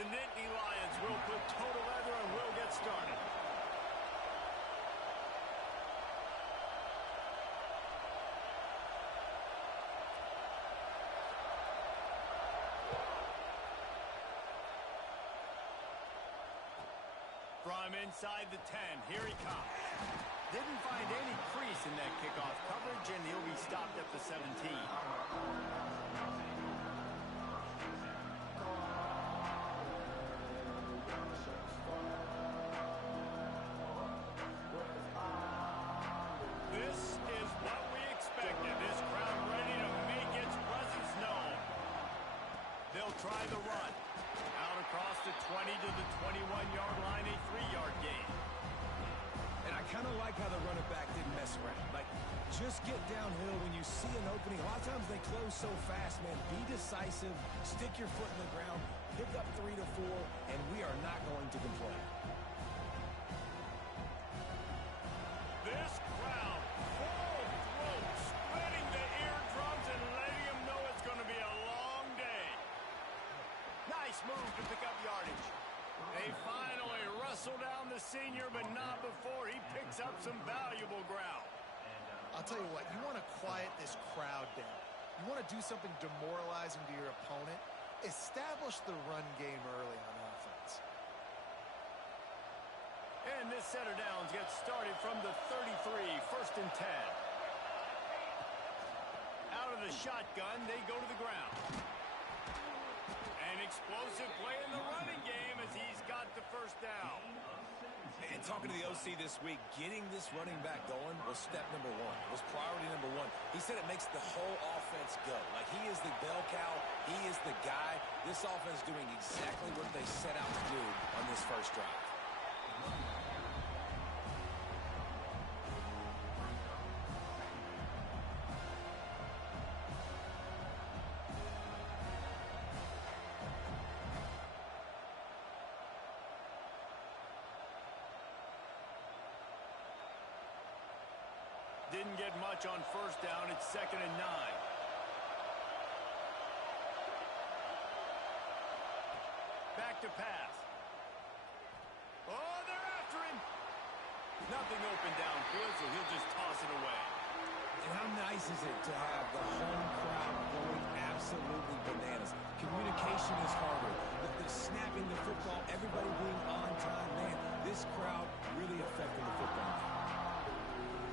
The Nittany Lions will put total leather and will get started. From inside the 10, here he comes. Didn't find any crease in that kickoff coverage, and he'll be stopped at the 17. This is what we expected. This crowd ready to make its presence known. They'll try the run. Out across the 20 to the 21-yard line, a 3-yard gain. And I kind of like how the running back didn't mess around. Like, just get downhill when you see an opening. A lot of times they close so fast, man. Be decisive, stick your foot in the ground, pick up 3 to 4, and we are not going to complain. This crowd, full throat, spreading the eardrums and letting them know it's going to be a long day. Nice move to pick up yardage. They finally wrestle down the senior, but not before he picks up some valuable ground. I'll tell you what, you want to quiet this crowd down. You want to do something demoralizing to your opponent. Establish the run game early on offense. And this set of downs gets started from the 33, 1st and 10. Out of the shotgun, they go to the ground. An explosive play in the running game as he's got the first down. And talking to the OC this week, getting this running back going was step number 1. It was priority number 1. He said it makes the whole offense go. Like, he is the bell cow. He is the guy. This offense is doing exactly what they set out to do on this first drive. Didn't get much on first down. It's 2nd and 9. Back to pass. Oh, they're after him. Nothing open downfield, so he'll just toss it away. And how nice is it to have the home crowd going absolutely bananas? Communication is harder. The snapping the football, everybody being on time. Man, this crowd really affecting the football game.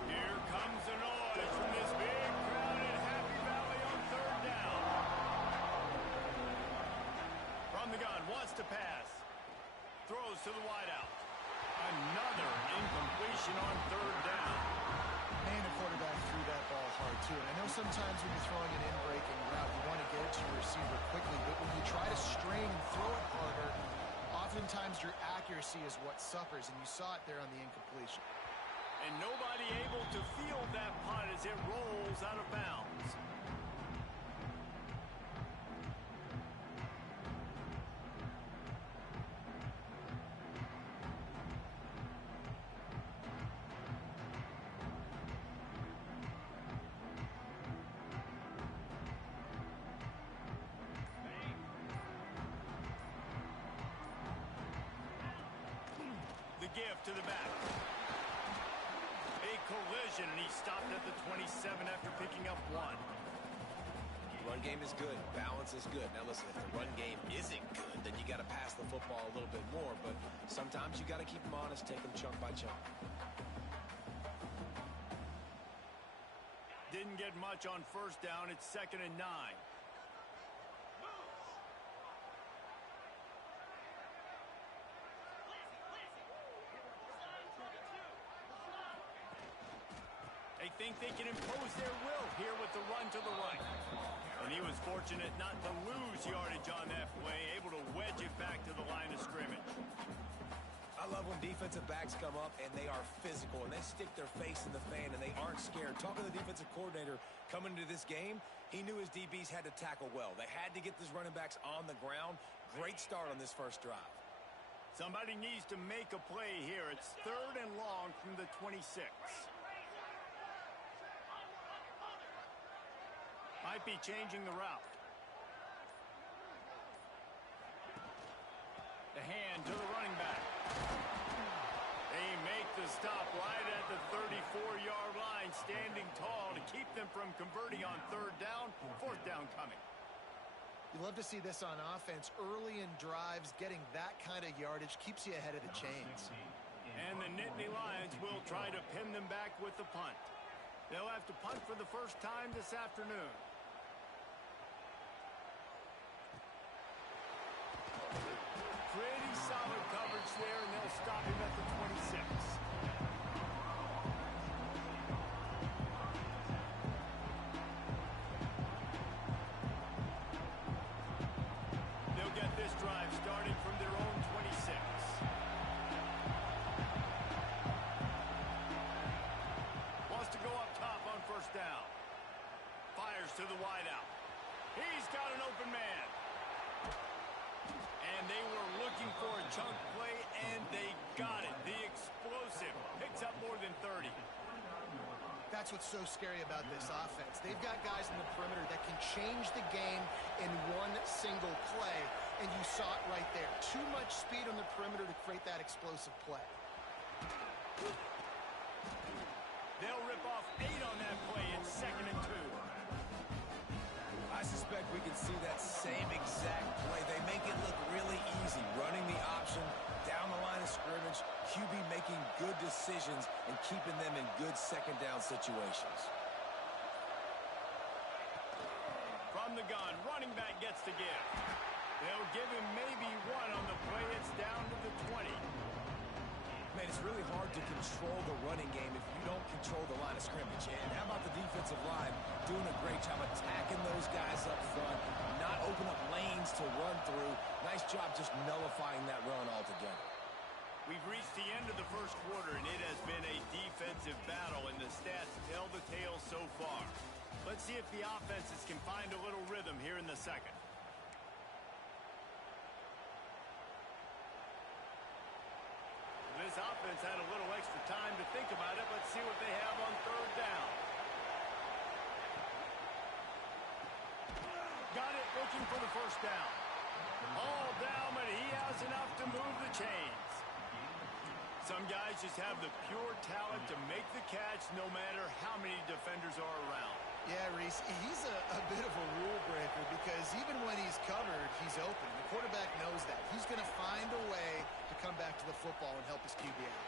Here comes the noise from this big crowd in Happy Valley on 3rd down. From the gun, wants to pass. Throws to the wideout. Another incompletion on 3rd down. Man, the quarterback threw that ball hard, too. And I know sometimes when you're throwing an in-breaking route, you want to get it to your receiver quickly. But when you try to strain and throw it harder, oftentimes your accuracy is what suffers. And you saw it there on the incompletion. And nobody able to field that punt as it rolls out of bounds. The give to the back. A collision, and he stopped at the 27 after picking up 1. Run game is good. Balance is good. Now, listen, if the run game isn't good, then you got to pass the football a little bit more. But sometimes you got to keep them honest, take them chunk by chunk. Didn't get much on first down. It's 2nd and 9. They think they can impose their will here with the run to the right. And he was fortunate not to lose yardage on that play, able to wedge it back to the line of scrimmage. I love when defensive backs come up and they are physical and they stick their face in the fan and they aren't scared. Talking to the defensive coordinator coming into this game, he knew his DBs had to tackle well. They had to get these running backs on the ground. Great start on this first drive. Somebody needs to make a play here. It's 3rd and long from the 26. Might be changing the route. The hand to the running back. They make the stop right at the 34-yard line, standing tall to keep them from converting on third down. Fourth down coming. You love to see this on offense. Early in drives, getting that kind of yardage keeps you ahead of the chains. And the Nittany Lions will try to pin them back with the punt. They'll have to punt for the first time this afternoon. Pretty solid coverage there, and they'll stop him at the 26. They'll get this drive started from their own 26. Wants to go up top on first down. Fires to the wideout. He's got an open man. And they were looking for a chunk play, and they got it. The explosive picks up more than 30. That's what's so scary about this offense. They've got guys in the perimeter that can change the game in one single play, and you saw it right there. Too much speed on the perimeter to create that explosive play. They'll rip off 8 on that play. It's 2nd and 2. I suspect we can see that same exact play. They make it look really easy, running the option down the line of scrimmage, QB making good decisions and keeping them in good second down situations. From the gun, running back gets to give. They'll give him maybe 1 on the play. It's down to the 20. Man, it's really hard to control the running game if you don't control the line of scrimmage. And how about the defensive line doing a great job attacking those guys up front, not open up lanes to run through. Nice job just nullifying that run altogether. We've reached the end of the first quarter, and it has been a defensive battle, and the stats tell the tale so far. Let's see if the offenses can find a little rhythm here in the second. This offense had a little extra time to think about it. Let's see what they have on third down. Got it, looking for the first down. All down, but he has enough to move the chains. Some guys just have the pure talent to make the catch no matter how many defenders are around. Yeah, Reese, he's a bit of a rule breaker because even when he's covered, he's open. The quarterback knows that. He's going to find a way to come back to the football and help his QB out.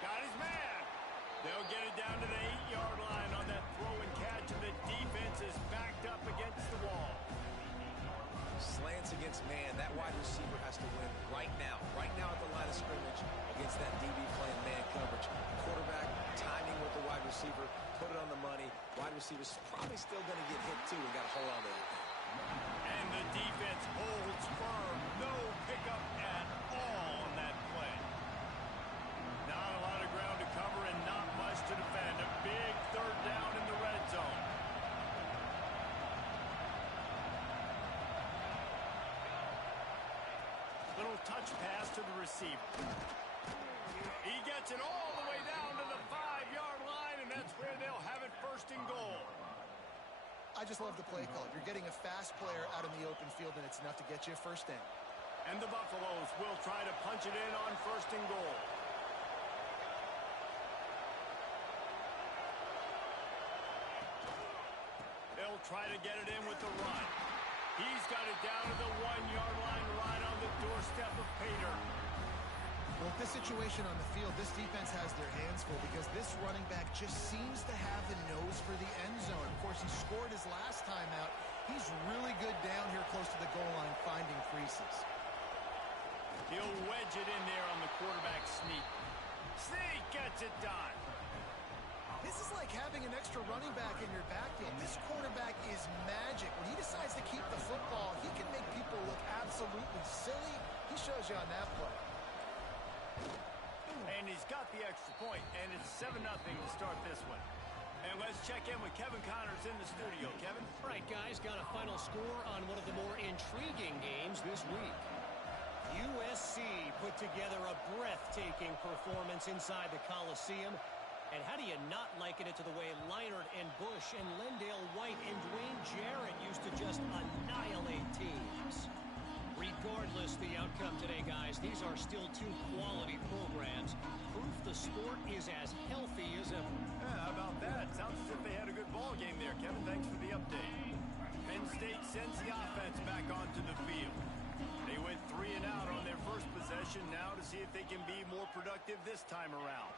Got his man. They'll get it down to the 8-yard line on that throw and catch, and the defense is backed up against the wall. Slants against man. That wide receiver has to win right now at the line of scrimmage against that DB playing man coverage. Quarterback timing with the wide receiver, put it on the money. Wide receiver's probably still going to get hit too and got to hold on to it. And the defense holds firm. No pickup at all on that play. Not a lot of ground to cover and not much to defend. A big third down in the red zone. Little touch pass to the receiver. He gets it all the way down to the 5-yard line, and that's where they'll have it first and goal. I just love the play call. You're getting a fast player out in the open field, and it's enough to get you a first down. And the Buffaloes will try to punch it in on first and goal. They'll try to get it in with the run. He's got it down to the 1-yard line right on the doorstep of Pater. Well, with this situation on the field, this defense has their hands full because this running back just seems to have a nose for the end zone. Of course, he scored his last time out. He's really good down here close to the goal line finding creases. He'll wedge it in there on the quarterback sneak. Sneak gets it done. This is like having an extra running back in your backfield. This quarterback is magic. When he decides to keep the football, he can make people look absolutely silly. He shows you on that play. And he's got the extra point, and it's 7-0 to start this one. And let's check in with Kevin Connors in the studio. Kevin? Right, guys, got a final score on one of the more intriguing games this week. USC put together a breathtaking performance inside the Coliseum. And how do you not liken it to the way Leinart and Bush and Lendale White and Dwayne Jarrett used to just annihilate teams? Regardless the outcome today, guys, these are still two quality programs. Proof the sport is as healthy as ever. Yeah, how about that? Sounds as if they had a good ball game there, Kevin. Thanks for the update. Penn State sends the offense back onto the field. They went 3 and out on their first possession. Now to see if they can be more productive this time around.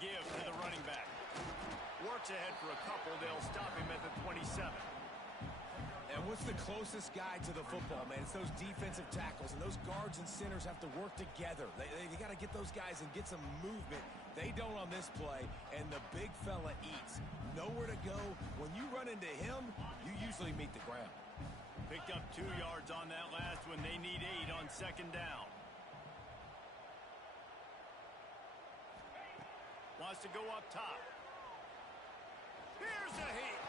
Give to the running back. Works ahead for a couple. They'll stop him at the 27. And what's the closest guy to the football, man? It's those defensive tackles, and those guards and centers have to work together. They got to get those guys and get some movement. They don't on this play, and the big fella eats. Nowhere to go. When you run into him, you usually meet the ground. Picked up 2 yards on that last one. They need 8 on second down. Wants to go up top. Here's a hit.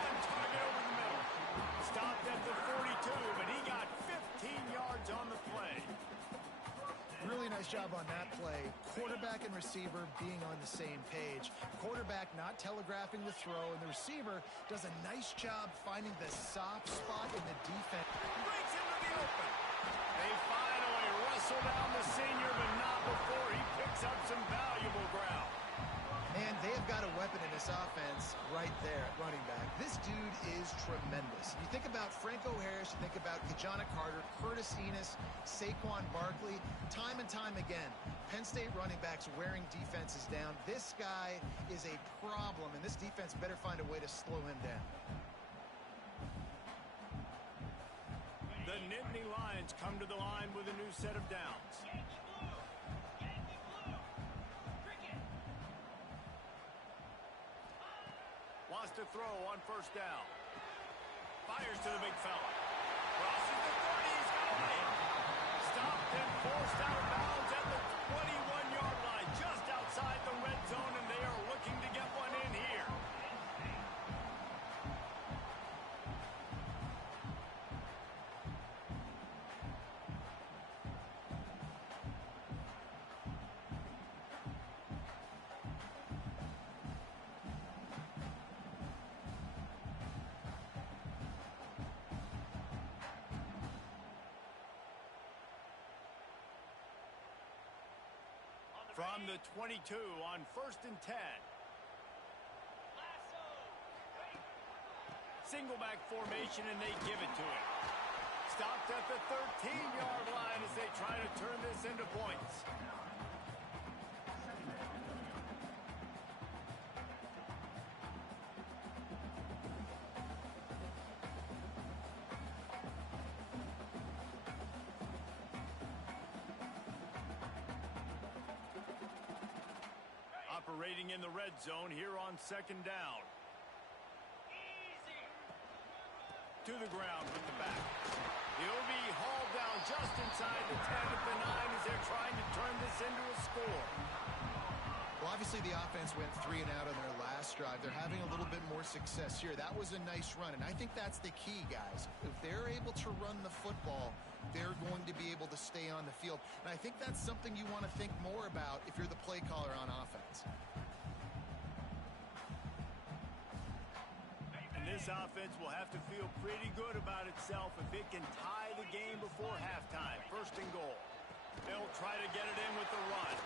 On target over the middle. Stopped at the 42, but he got 15 yards on the play. Really nice job on that play. Quarterback and receiver being on the same page. Quarterback not telegraphing the throw, and the receiver does a nice job finding the soft spot in the defense. Breaks into the open. They finally wrestle down the senior, but not before he picks up some valuable ground. And they have got a weapon in this offense right there at running back. This dude is tremendous. You think about Franco Harris, you think about Kajana Carter, Curtis Enos, Saquon Barkley, time and time again, Penn State running backs wearing defenses down. This guy is a problem, and this defense better find a way to slow him down. The Nittany Lions come to the line with a new set of downs. Wants to throw on first down. Fires to the big fella. Crosses the 30. He's got a lane. Stopped and forced out of bounds at the 21-yard line, just outside the red zone, and they are looking to get one in here. From the 22 on first and 10. Single back formation, and they give it to him. Stopped at the 13-yard line as they try to turn this into points. Operating in the red zone here on second down. To the ground with the back. He'll be hauled down just inside the 10 at the 9 as they're trying to turn this into a score. Well, obviously the offense went 3 and out on their last drive. They're having a little bit more success here. That was a nice run, and I think that's the key, guys. If they're able to run the football, they're going to be able to stay on the field. And I think that's something you want to think more about if you're the play caller on offense. And this offense will have to feel pretty good about itself if it can tie the game before halftime. First and goal. They'll try to get it in with the run.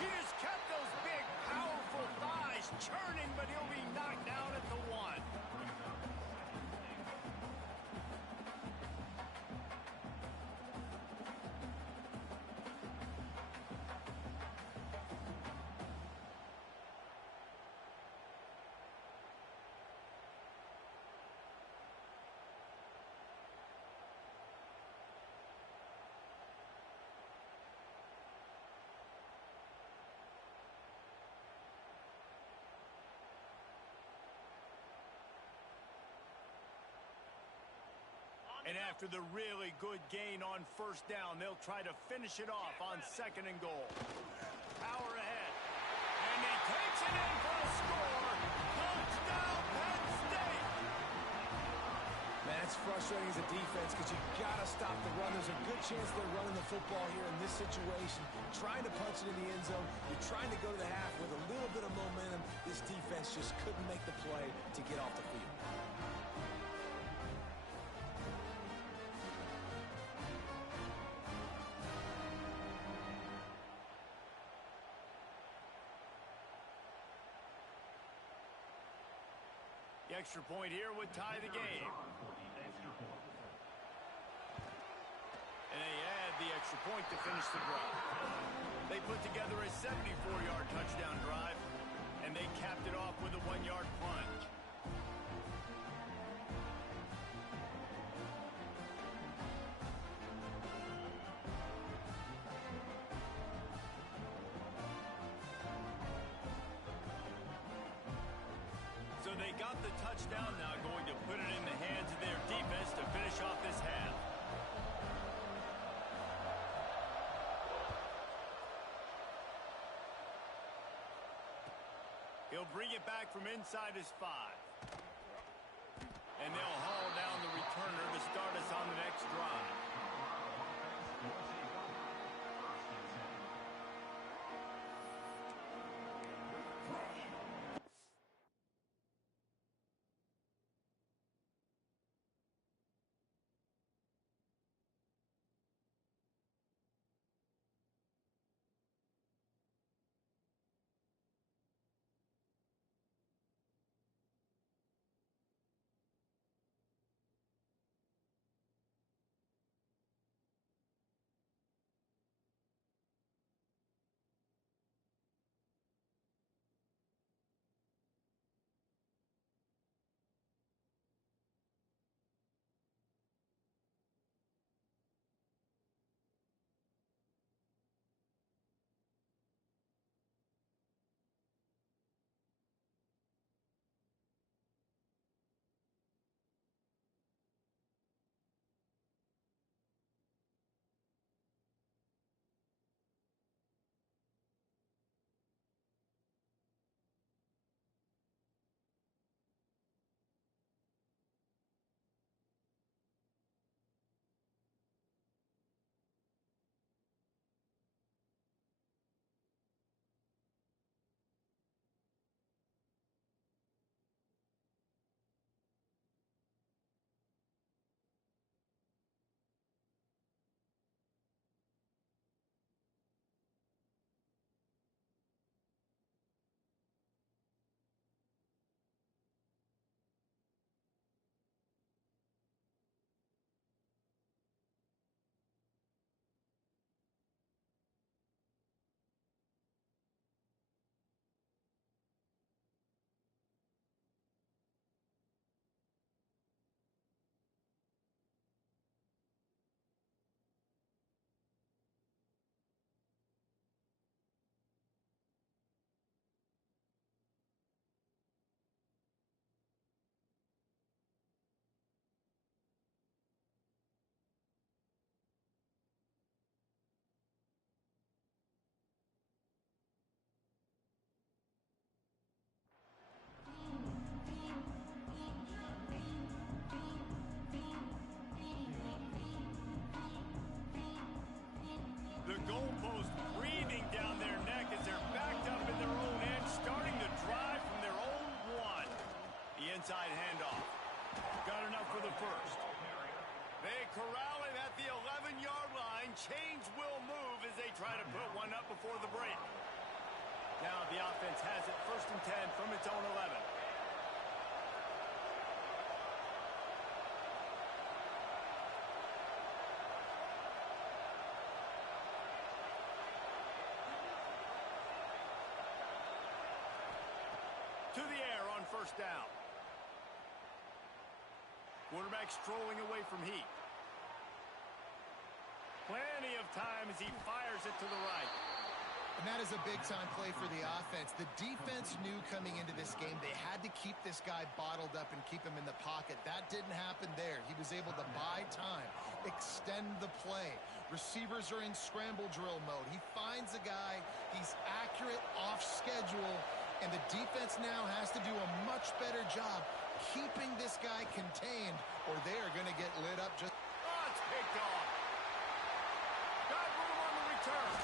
He just kept those big, powerful thighs churning, but he'll be knocked down at the 1. And after the really good gain on first down, they'll try to finish it off on second and goal. Power ahead. And he takes it in for a score. Touchdown, Penn State! Man, it's frustrating as a defense because you got to stop the run. There's a good chance they're running the football here in this situation, trying to punch it in the end zone. You're trying to go to the half with a little bit of momentum. This defense just couldn't make the play to get off the field. extra point here would tie the game. And they add the extra point to finish the drive. They put together a 74-yard touchdown drive, and they capped it off with a 1-yard plunge. So they got the touchdown, now going to put it in the hands of their defense to finish off this half. He'll bring it back from inside his 5. And they'll haul down the returner to start us on the next drive. The goalpost breathing down their neck as they're backed up in their own end, starting to drive from their own 1. The inside handoff. Got enough for the first. They corral him at the 11-yard line. Chains will move as they try to put one up before the break. Now the offense has it 1st and 10 from its own 11. To the air on 1st down. Quarterback strolling away from heat. Plenty of time as he fires it to the right. And that is a big-time play for the offense. The defense knew coming into this game they had to keep this guy bottled up and keep him in the pocket. That didn't happen there. He was able to buy time, extend the play. Receivers are in scramble drill mode. He finds a guy. He's accurate, off schedule. And the defense now has to do a much better job keeping this guy contained, or they are going to get lit up just... Oh, it's picked off. Got room on the return.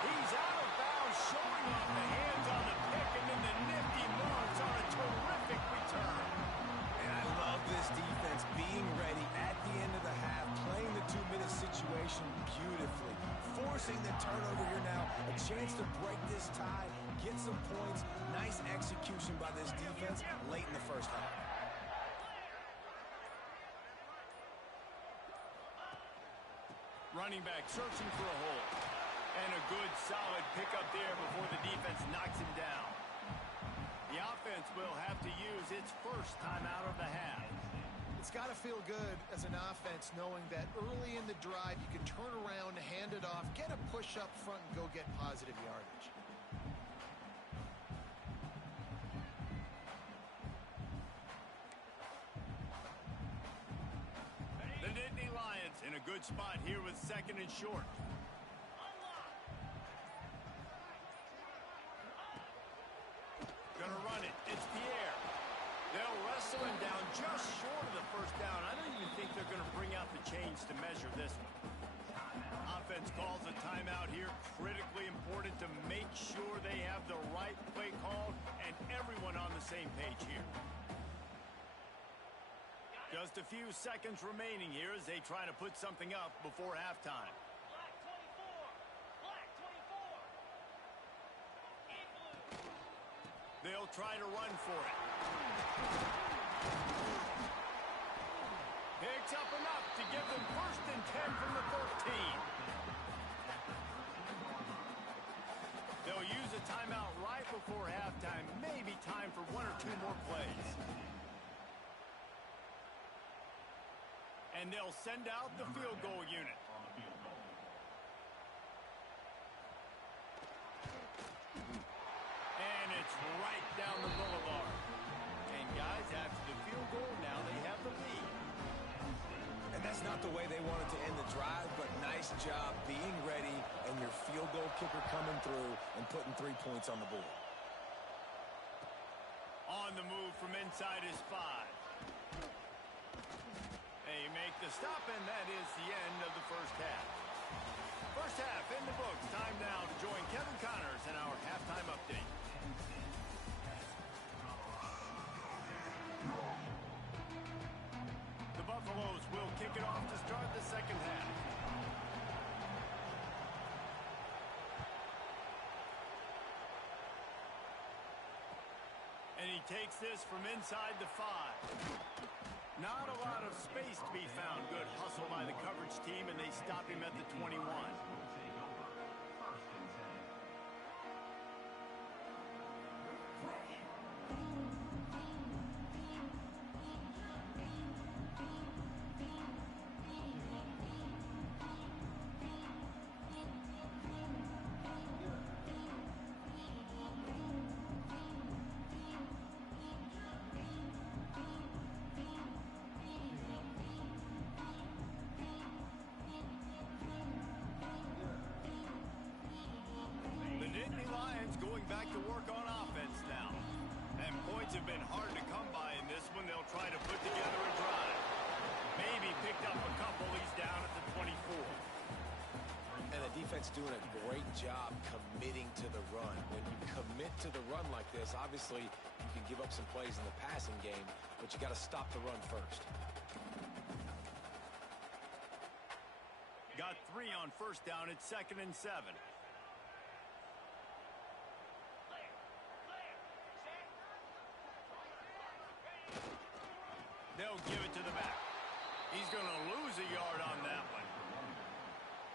He's out of bounds, showing off the hands on the pick, and then the nifty moves on a terrific return. And I love this defense being ready at the end of the half, playing the 2-minute situation beautifully, forcing the turnover here now, a chance to break this tie. get some points. Nice execution by this defense late in the first half. Running back searching for a hole. And a good, solid pickup there before the defense knocks him down. The offense will have to use its first time out of the half. It's got to feel good as an offense knowing that early in the drive you can turn around, hand it off, get a push up front, and go get positive yardage. The Nittany Lions in a good spot here with second and short. Gonna run it. It's Pierre. They'll wrestle him down just short of the first down. I don't even think they're going to bring out the chains to measure this one. Offense calls a timeout here. Critically important to make sure they have the right play called and everyone on the same page here. Just a few seconds remaining here as they try to put something up before halftime. They'll try to run for it. Picks up enough to give them 1st and 10 from the 13. They'll use a timeout right before halftime. Maybe time for 1 or 2 more plays. And they'll send out the field goal unit. And it's right down the boulevard. And guys, after the field goal, now they have the lead. And that's not the way they wanted to end the drive, but nice job being ready and your field goal kicker coming through and putting 3 points on the board. On the move from inside his 5. They make the stop, and that is the end of the first half. First half in the books. Time now to join Kevin Connors in our halftime update. The Buffaloes will kick it off to start the second half. And he takes this from inside the 5. Not a lot of space to be found. Good hustle by the coverage team, and they stop him at the 21. Back to work on offense now. And points have been hard to come by in this one. They'll try to put together a drive. Maybe picked up a couple. He's down at the 24. And the defense doing a great job committing to the run. When you commit to the run like this, obviously you can give up some plays in the passing game, but you got to stop the run first. Got 3 on first down. It's 2nd and 7. They'll give it to the back. He's going to lose a yard on that one.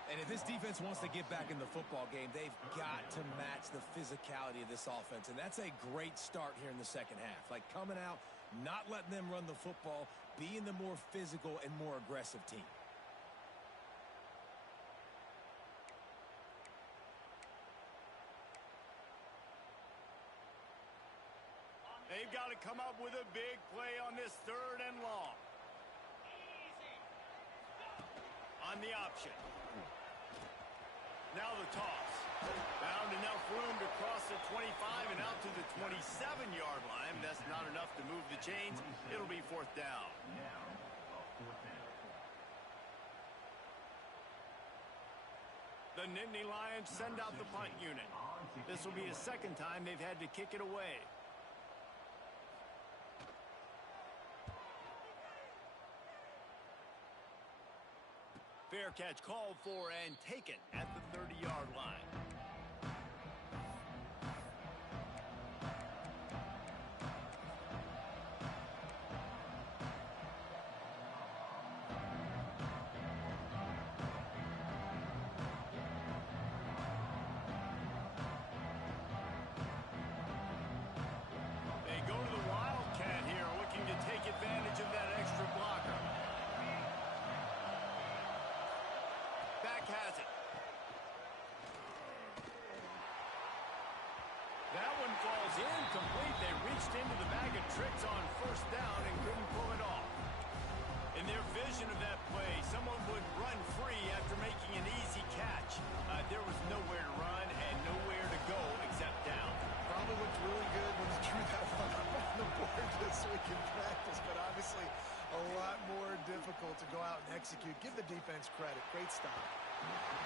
And if this defense wants to get back in the football game, they've got to match the physicality of this offense. And that's a great start here in the second half. Like coming out, not letting them run the football, being the more physical and more aggressive team. They've got to come up with a big play on this 3rd and long. On the option. Now the toss. Found enough room to cross the 25 and out to the 27-yard line. That's not enough to move the chains. It'll be 4th down. The Nittany Lions send out the punt unit. This will be the 2nd time they've had to kick it away. Fair catch called for and taken at the 30-yard line. falls incomplete. They reached into the bag of tricks on first down and couldn't pull it off. In their vision of that play, someone would run free after making an easy catch. There was nowhere to run and nowhere to go except down. Probably looked really good when he drew that one up on the board this week in practice, but obviously a lot more difficult to go out and execute. Give the defense credit. Great stop.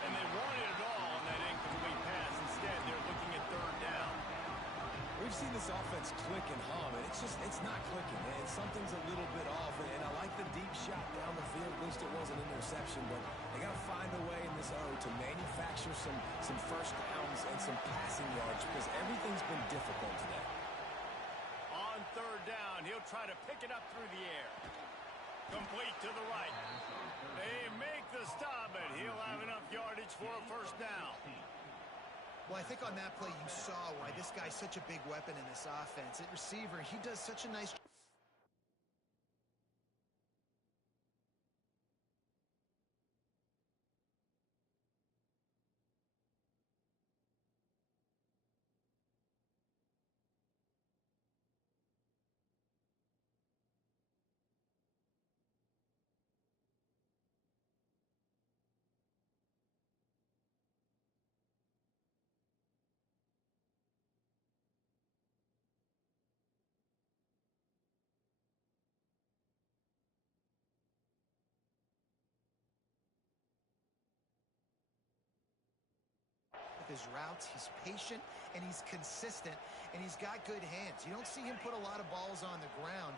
And they wanted it all on that incomplete pass. Instead, they're looking at third down. We've seen this offense click and hum, and it's not clicking, and something's a little bit off. And I like the deep shot down the field. At least it wasn't an interception, but they got to find a way in this O to manufacture some first downs and some passing yards because everything's been difficult today. On third down, he'll try to pick it up through the air. Complete to the right. They make the stop, but he'll have enough yardage for a first down. Well, I think on that play you saw why this guy's such a big weapon in this offense. At receiver, he does such a nice job. His routes, he's patient, and he's consistent, and he's got good hands. You don't see him put a lot of balls on the ground.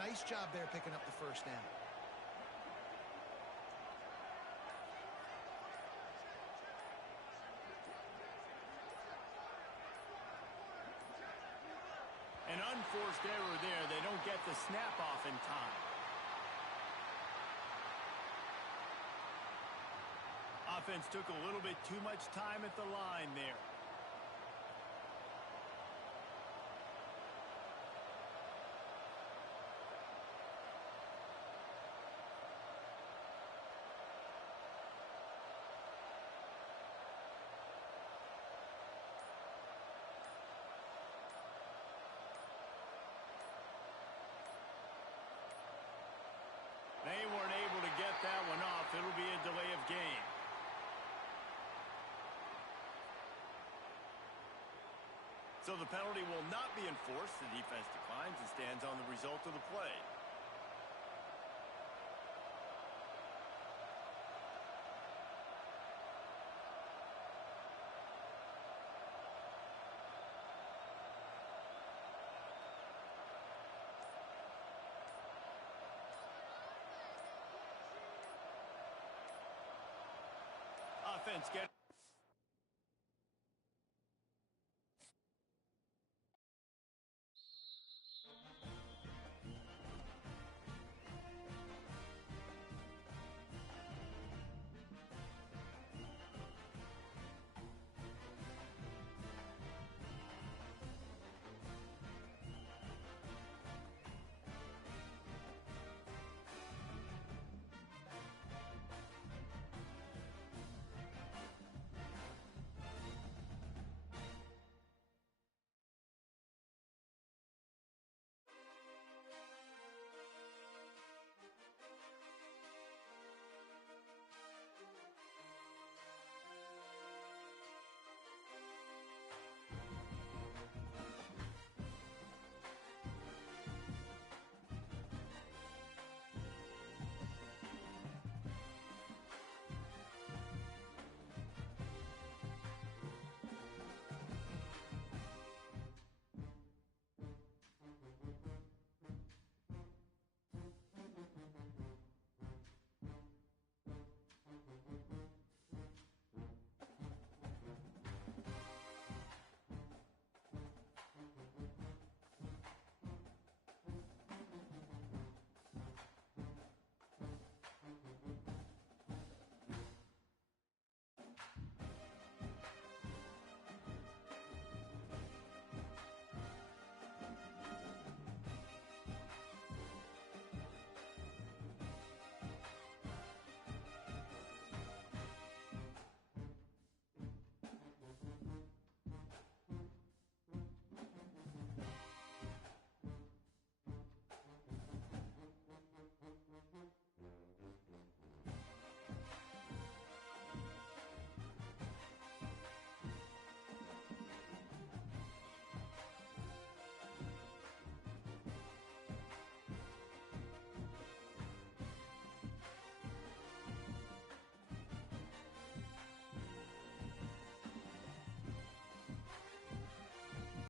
Nice job there picking up the first down. An unforced error there. They don't get the snap off in time. Offense took a little bit too much time at the line there. They weren't able to get that one off. It'll be a delay of game. So the penalty will not be enforced. The defense declines and stands on the result of the play. Offense get